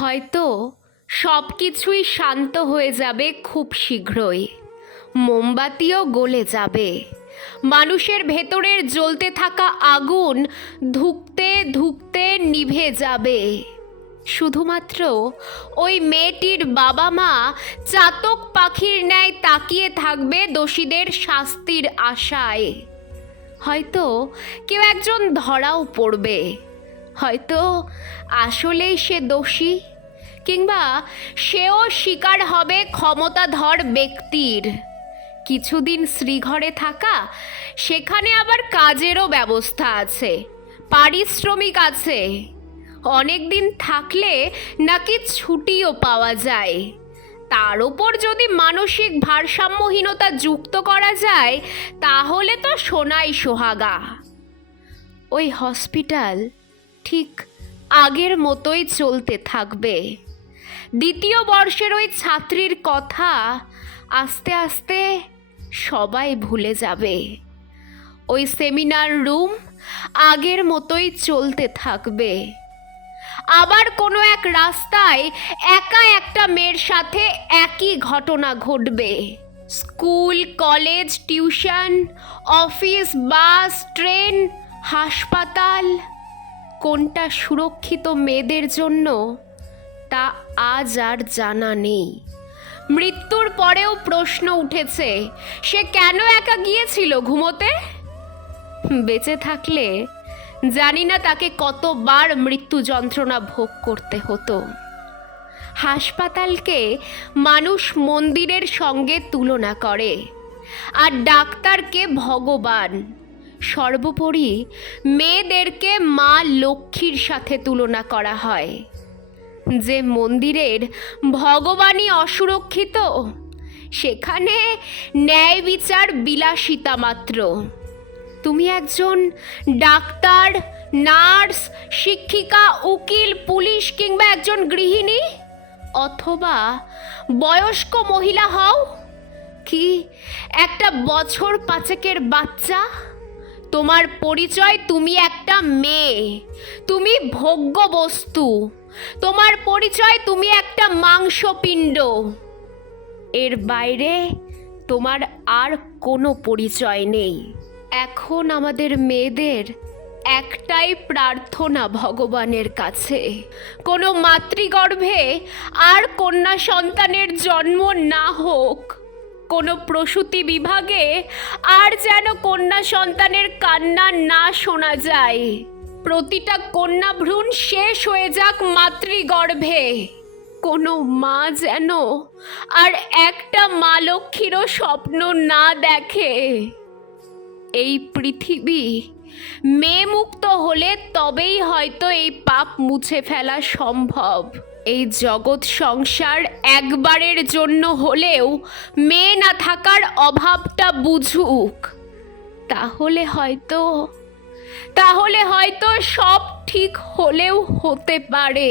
হয়তো সব কিছুই শান্ত হয়ে যাবে খুব শীঘ্রই। মোমবাতিও গলে যাবে। মানুষের ভেতরের জ্বলতে থাকা আগুন ধুঁকতে ধুঁকতে নিভে যাবে। শুধুমাত্র ওই মেয়েটির বাবা মা চাতক পাখির ন্যায় তাকিয়ে থাকবে দোষীদের শাস্তির আশায়। হয়তো কেউ একজন ধরাও পড়বে। হয়তো আসলেই সে দোষী, কিংবা সেও শিকার হবে ক্ষমতাধর ব্যক্তির। কিছুদিন শ্রীঘরে থাকা, সেখানে আবার কাজেরও ব্যবস্থা আছে, পারিশ্রমিক আছে। অনেক দিন থাকলে নাকি ছুটিও পাওয়া যায়। তার উপর যদি মানসিক ভারসাম্যহীনতা যুক্ত করা যায়, তাহলে তো সোনাই সোহাগা। ওই হসপিটাল ঠিক আগের মতোই চলতে থাকবে। দ্বিতীয় বর্ষের ওই ছাত্রীর কথা আস্তে আস্তে সবাই ভুলে যাবে। ওই সেমিনার রুম আগের মতোই চলতে থাকবে। আবার কোনো এক রাস্তায় একা একটা মেয়ের সাথে একই ঘটনা ঘটবে। স্কুল, কলেজ, টিউশন, অফিস, বাস, ট্রেন, হাসপাতাল, কোনটা সুরক্ষিত মেয়েদের জন্য তা আজ আর জানা নেই। মৃত্যুর পরেও প্রশ্ন উঠেছে, সে কেন একা গিয়েছিল ঘুমোতে? বেঁচে থাকলে জানি না তাকে কতবার মৃত্যু যন্ত্রণা ভোগ করতে হতো। হাসপাতালকে মানুষ মন্দিরের সঙ্গে তুলনা করে, আর ডাক্তারকে ভগবান। সর্বোপরি মেয়েদেরকে মা লক্ষ্মীর সাথে তুলনা করা হয়। যে মন্দিরের ভগবানই অসুরক্ষিত, সেখানে ন্যায় বিচার বিলাসিতা মাত্র। তুমি একজন ডাক্তার, নার্স, শিক্ষিকা, উকিল, পুলিশ কিংবা একজন গৃহিণী, অথবা বয়স্ক মহিলা হও, কি একটা বছর পাঁচেকের বাচ্চা, তোমার পরিচয় তুমি একটা মেয়ে, তুমি ভোগ্য বস্তু। তোমার পরিচয় তুমি একটা মাংসপিণ্ড। এর বাইরে তোমার আর কোনো পরিচয় নেই। এখন আমাদের মেয়েদের একটাই প্রার্থনা ভগবানের কাছে, কোনো মাতৃগর্ভে আর কন্যা সন্তানের জন্ম না হোক। কোনো প্রসূতি বিভাগে আর যেন কন্যা সন্তানের কান্না না শোনা যায়। প্রতিটা কন্যা ভ্রূণ শেষ হয়ে যাক মাতৃগর্ভে। কোনো মা যেন আর একটা মা লক্ষ্মীরও স্বপ্ন না দেখে। এই পৃথিবী মেয়ে মুক্ত হলে তবেই হয়তো এই পাপ মুছে ফেলা সম্ভব। এই জগৎ সংসার একবারের জন্য হলেও মেয়ে না থাকার অভাবটা বুঝুক। তাহলে হয়তো সব ঠিক হলেও হতে পারে।